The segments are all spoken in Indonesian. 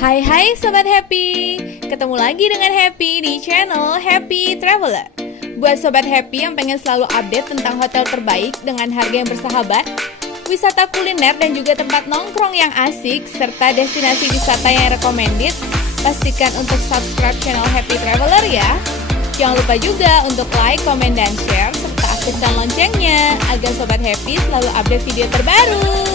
Hai Sobat Happy, ketemu lagi dengan Happy di channel Happy Traveler. Buat Sobat Happy yang pengen selalu update tentang hotel terbaik dengan harga yang bersahabat, wisata kuliner dan juga tempat nongkrong yang asik, serta destinasi wisata yang recommended, pastikan untuk subscribe channel Happy Traveler ya. Jangan lupa juga untuk like, komen, dan share, serta aktifkan loncengnya agar Sobat Happy selalu update video terbaru.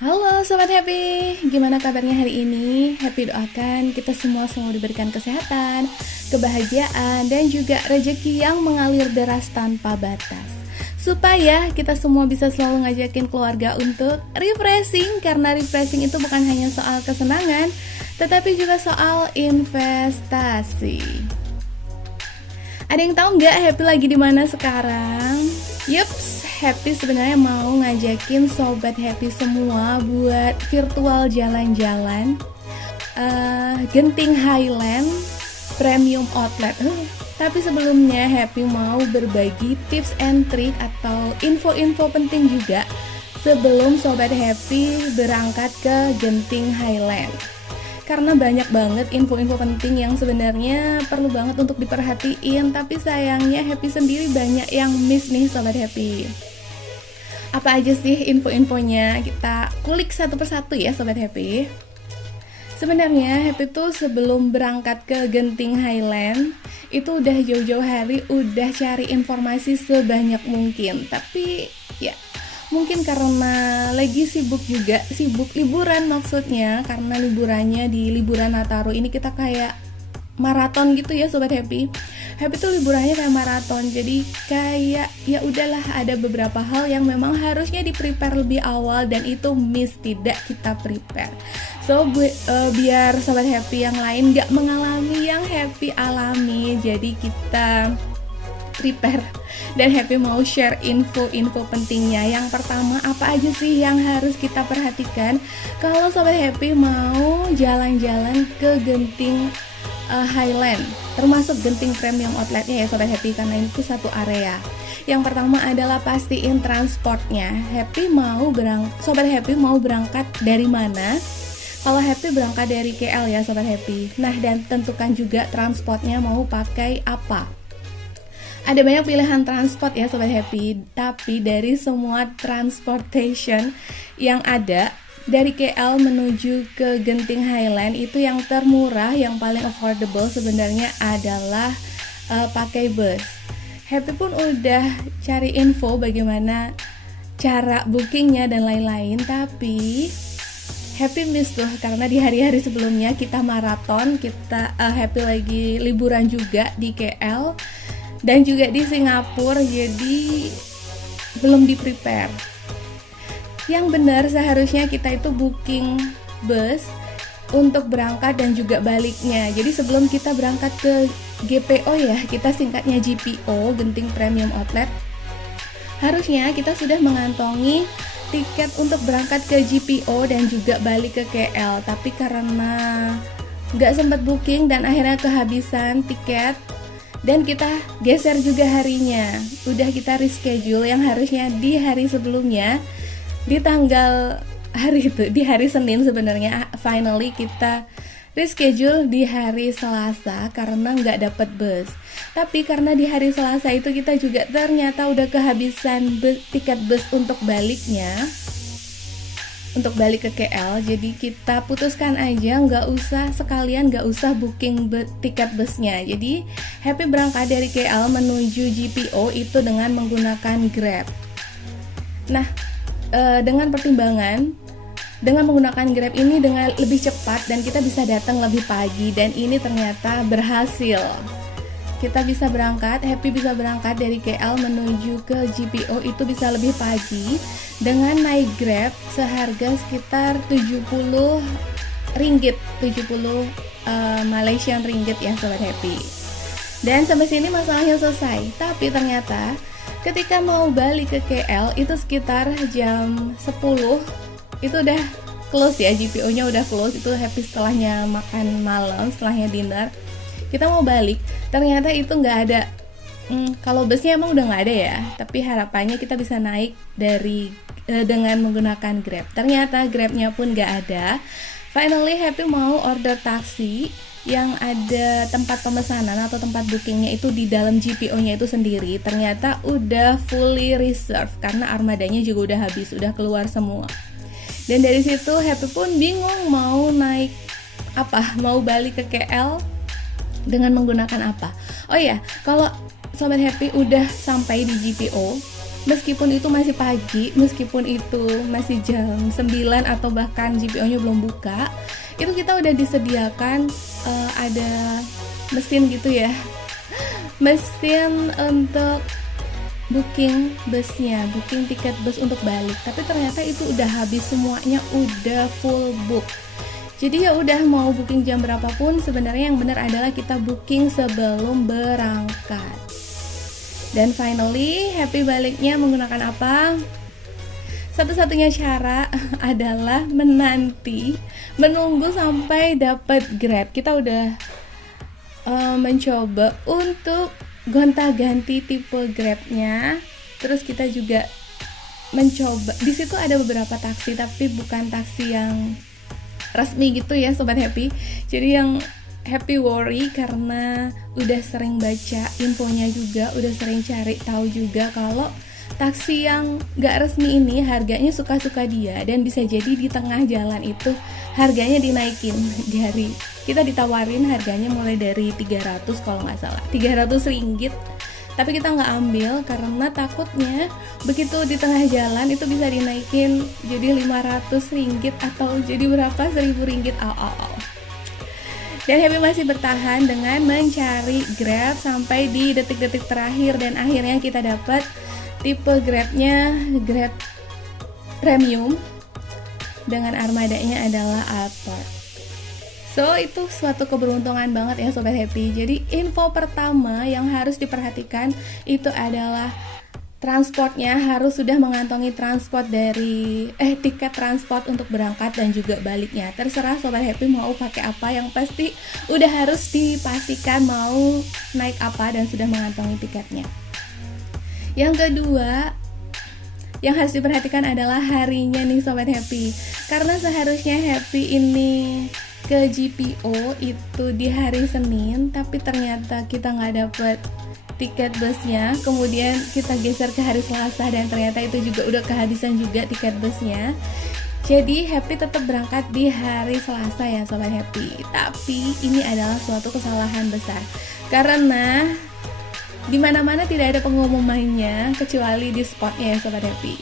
Halo Sobat Happy, gimana kabarnya hari ini? Happy doakan kita semua selalu diberikan kesehatan, kebahagiaan, dan juga rezeki yang mengalir deras tanpa batas. Supaya kita semua bisa selalu ngajakin keluarga untuk refreshing, karena refreshing itu bukan hanya soal kesenangan, tetapi juga soal investasi. Ada yang tahu nggak Happy lagi di mana sekarang? Yups, Happy sebenarnya mau ngajakin Sobat Happy semua buat virtual jalan-jalan Genting Highland Premium Outlet. Tapi sebelumnya Happy mau berbagi tips and trick atau info-info penting juga sebelum Sobat Happy berangkat ke Genting Highland. Karena banyak banget info-info penting yang sebenarnya perlu banget untuk diperhatiin, tapi sayangnya Happy sendiri banyak yang miss nih Sobat Happy. Apa aja sih info-infonya? Kita kulik satu persatu ya Sobat Happy. Sebenarnya Happy tuh sebelum berangkat ke Genting Highland itu udah jauh-jauh hari udah cari informasi sebanyak mungkin. Tapi ya mungkin karena lagi sibuk liburan maksudnya, karena liburannya di liburan Nataru ini kita kayak maraton gitu ya Sobat Happy. Happy tuh liburannya kayak maraton, jadi kayak ya udahlah ada beberapa hal yang memang harusnya di prepare lebih awal dan itu miss, tidak kita prepare. So biar Sobat Happy yang lain gak mengalami yang Happy alami, jadi kita prepare dan Happy mau share info-info pentingnya. Yang pertama, apa aja sih yang harus kita perhatikan kalau Sobat Happy mau jalan-jalan ke Genting Highland, termasuk Genting Premium Outletnya ya Sobat Happy, karena itu satu area. Yang pertama adalah pastiin transportnya. Sobat Happy mau berangkat dari mana? Kalau Happy berangkat dari KL ya Sobat Happy. Nah, dan tentukan juga transportnya mau pakai apa. Ada banyak pilihan transport ya Sobat Happy, tapi dari semua transportation yang ada, dari KL menuju ke Genting Highland itu yang termurah, yang paling affordable sebenarnya adalah pakai bus. Happy pun udah cari info bagaimana cara bookingnya dan lain-lain, tapi Happy miss tuh karena di hari-hari sebelumnya kita maraton, Happy lagi liburan juga di KL dan juga di Singapura, jadi belum di prepare. Yang benar seharusnya kita itu booking bus untuk berangkat dan juga baliknya. Jadi sebelum kita berangkat ke GPO ya, kita singkatnya GPO, Genting Premium Outlet, harusnya kita sudah mengantongi tiket untuk berangkat ke GPO dan juga balik ke KL. Tapi karena nggak sempat booking dan akhirnya kehabisan tiket, dan kita geser juga harinya, udah kita reschedule yang harusnya di hari sebelumnya, di hari Senin sebenarnya, finally kita reschedule di hari Selasa karena nggak dapet bus. Tapi karena di hari Selasa itu kita juga ternyata udah kehabisan tiket bus untuk balik ke KL, jadi kita putuskan aja nggak usah booking tiket busnya. Jadi Happy berangkat dari KL menuju GPO itu dengan menggunakan Grab. Nah, dengan pertimbangan dengan menggunakan Grab ini dengan lebih cepat dan kita bisa datang lebih pagi, dan ini ternyata berhasil. Kita bisa berangkat, Happy bisa berangkat dari KL menuju ke GPO itu bisa lebih pagi dengan naik Grab seharga sekitar 70 Malaysian ringgit ya Sobat Happy. Dan sampai sini masalahnya selesai. Tapi ternyata ketika mau balik ke KL itu sekitar jam 10 itu udah close ya, GPO-nya udah close. Itu Happy setelahnya makan malam, setelahnya dinner. Kita mau balik, ternyata itu nggak ada Kalau busnya emang udah nggak ada ya, tapi harapannya kita bisa naik dari dengan menggunakan Grab. Ternyata Grabnya pun gak ada. Finally Happy mau order taksi yang ada tempat pemesanan atau tempat bookingnya itu di dalam GPO-nya itu sendiri. Ternyata udah fully reserved karena armadanya juga udah habis, udah keluar semua. Dan dari situ Happy pun bingung mau naik apa, mau balik ke KL dengan menggunakan apa. Oh iya, kalau Sobat Happy udah sampai di GPO, meskipun itu masih pagi, meskipun itu masih jam 9 atau bahkan GPO-nya belum buka, itu kita udah disediakan ada mesin gitu ya, mesin untuk booking busnya, booking tiket bus untuk balik. Tapi ternyata itu udah habis semuanya, udah full book. Jadi ya udah mau booking jam berapapun, sebenarnya yang benar adalah kita booking sebelum berangkat. Dan finally Happy baliknya menggunakan apa? Satu-satunya cara adalah menunggu sampai dapat Grab. Kita udah mencoba untuk gonta-ganti tipe Grabnya. Terus kita juga mencoba, di situ ada beberapa taksi tapi bukan taksi yang resmi gitu ya Sobat Happy. Jadi yang Happy worry karena udah sering baca infonya juga, udah sering cari tahu juga kalau taksi yang gak resmi ini harganya suka-suka dia, dan bisa jadi di tengah jalan itu harganya dinaikin. Dari kita ditawarin harganya mulai dari 300 kalau nggak salah, 300 ringgit, tapi kita nggak ambil karena takutnya begitu di tengah jalan itu bisa dinaikin jadi 500 ringgit atau jadi berapa, 1000 ringgit. Dan Happy masih bertahan dengan mencari Grab sampai di detik-detik terakhir, dan akhirnya kita dapat tipe Grabnya Grab Premium dengan armadanya adalah Alphard. So itu suatu keberuntungan banget ya Sobat Happy. Jadi info pertama yang harus diperhatikan itu adalah transportnya, harus sudah mengantongi transport dari tiket transport untuk berangkat dan juga baliknya. Terserah Sobat Happy mau pakai apa, yang pasti udah harus dipastikan mau naik apa dan sudah mengantongi tiketnya. Yang kedua yang harus diperhatikan adalah harinya nih Sobat Happy. Karena seharusnya Happy ini ke GPO itu di hari Senin, tapi ternyata kita nggak dapet tiket busnya, kemudian kita geser ke hari Selasa dan ternyata itu juga udah kehabisan juga tiket busnya. Jadi Happy tetap berangkat di hari Selasa ya Sobat Happy. Tapi ini adalah suatu kesalahan besar karena di mana-mana tidak ada pengumumannya kecuali di spotnya ya Sobat Happy.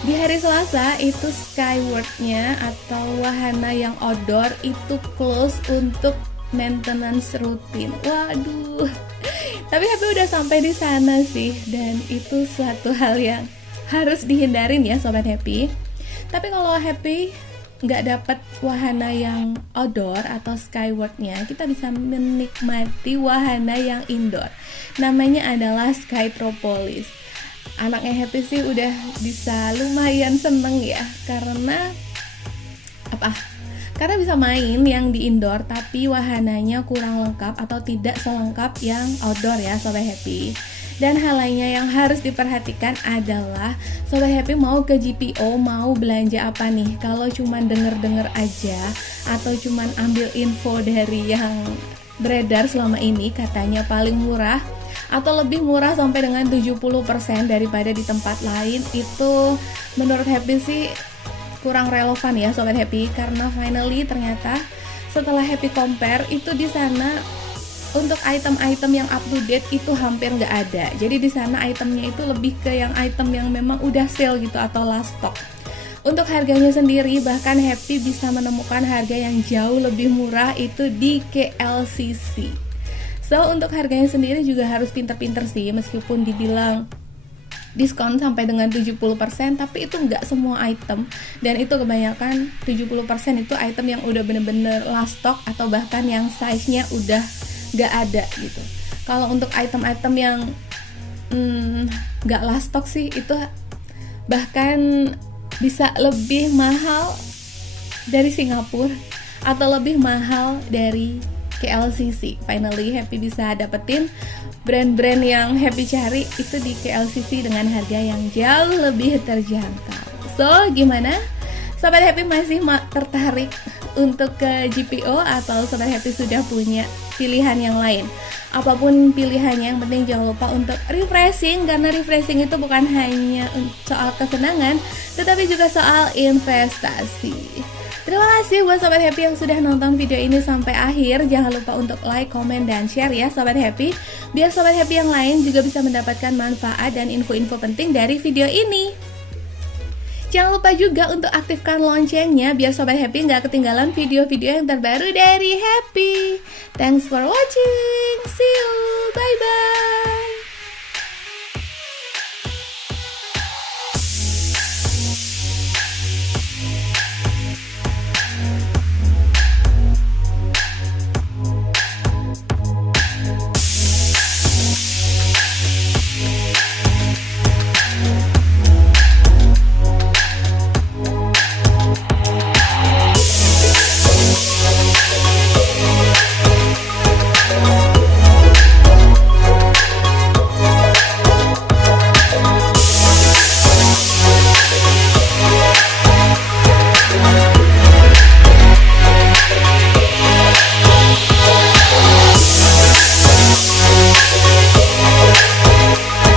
Di hari Selasa itu Skyward-nya atau wahana yang outdoor itu close untuk maintenance rutin. Waduh. Tapi Happy udah sampai di sana sih, dan itu suatu hal yang harus dihindarin ya Sobat Happy. Tapi kalau Happy nggak dapat wahana yang outdoor atau Skyward-nya, kita bisa menikmati wahana yang indoor. Namanya adalah Skytropolis. Anaknya Happy sih udah bisa lumayan seneng ya, karena karena bisa main yang di indoor tapi wahananya kurang lengkap atau tidak selengkap yang outdoor ya Sobat Happy. Dan hal lainnya yang harus diperhatikan adalah Sobat Happy mau ke GPO mau belanja apa nih. Kalau cuman denger-denger aja atau cuman ambil info dari yang beredar selama ini katanya paling murah atau lebih murah sampai dengan 70% daripada di tempat lain, itu menurut Happy sih kurang relevan ya Sobat Happy, karena finally ternyata setelah Happy compare itu di sana untuk item-item yang up to date itu hampir nggak ada. Jadi di sana itemnya itu lebih ke yang item yang memang udah sale gitu atau last stock. Untuk harganya sendiri bahkan Happy bisa menemukan harga yang jauh lebih murah itu di KLCC. So untuk harganya sendiri juga harus pinter-pinter sih, meskipun dibilang diskon sampai dengan 70%, tapi itu nggak semua item, dan itu kebanyakan 70% itu item yang udah bener-bener last stock atau bahkan yang size-nya udah nggak ada gitu. Kalau untuk item-item yang nggak last stock sih itu bahkan bisa lebih mahal dari Singapura atau lebih mahal dari KLCC. Finally Happy bisa dapetin brand-brand yang Happy cari itu di KLCC dengan harga yang jauh lebih terjangkau. So, gimana? Sobat Happy masih tertarik untuk ke GPO atau Sobat Happy sudah punya pilihan yang lain? Apapun pilihannya, yang penting jangan lupa untuk refreshing, karena refreshing itu bukan hanya soal kesenangan, tetapi juga soal investasi. Terima kasih buat Sobat Happy yang sudah nonton video ini sampai akhir. Jangan lupa untuk like, komen, dan share ya Sobat Happy, biar Sobat Happy yang lain juga bisa mendapatkan manfaat dan info-info penting dari video ini. Jangan lupa juga untuk aktifkan loncengnya biar Sobat Happy nggak ketinggalan video-video yang terbaru dari Happy. Thanks for watching. See you. Bye-bye.